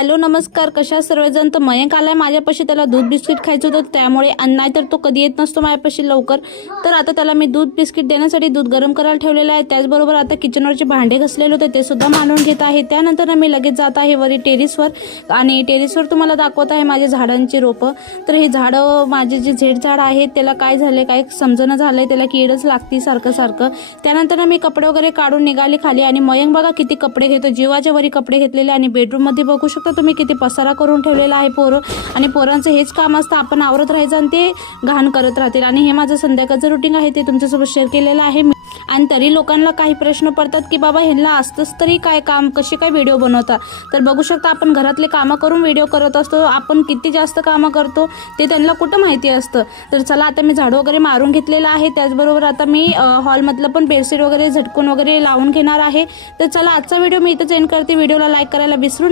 Hello नमस्कार, कशा सर्वजण. तर मयंक आलाय माझ्यापाशी, त्याला दूध बिस्किट खायचं होतं, त्यामुळे नाहीतर तो कधी येत नसतो माझ्यापाशी लवकर. तर आता त्याला मी दूध बिस्किट देण्यासाठी दूध गरम करायला ठेवलेलं आहे. त्याचबरोबर आता किचनवरचे भांडे घासलेले होते ते सुद्धा मांडून घेत आहे. त्यानंतर मी लगेच जात आहे वरी टेरिसवर, आणि टेरिसवर तुम्हाला दाखवत आहे माझे झाडांची रोपं. तर हे झाडं, माझे जे झेड झाड आहे त्याला काय झाले, काय समजणं झालंय, त्याला कीडच लागती सारखं सारखं. त्यानंतर मी कपडे वगैरे काढून निघाले खाली, आणि मयंक बघा किती कपडे घेतो, जीवाच्या वरी कपडे घेतलेले. आणि बेडरूम मध्ये बघू शकता तुम्ही किती पसारा करून ठेवलेला आहे पोरं. आणि पोरांचं हेच काम असतं, आपण आवरत राहायचं आणि ते घाण करत राहतील. आणि हे माझं संध्याकाळचं रुटीन आहे, ते तुमच्यासोबत शेअर केलेलं आहे. आणि तरी लोकांना काही प्रश्न पडतात की बाबा ह्यांना असतंच तरी काय काम, कसे काय व्हिडिओ बनवतात. तर बघू शकता आपण घरातले कामं करून व्हिडिओ करत असतो, आपण किती जास्त कामं करतो ते त्यांना कुठं माहिती असतं. तर चला आता मी झाडू वगैरे मारून घेतलेलं आहे. त्याचबरोबर आता मी हॉलमधलं पण बेडशीट वगैरे झटकून वगैरे लावून घेणार आहे. तर चला आजचा व्हिडिओ मी इथंच एंड करते. व्हिडिओला लाईक करायला विसरू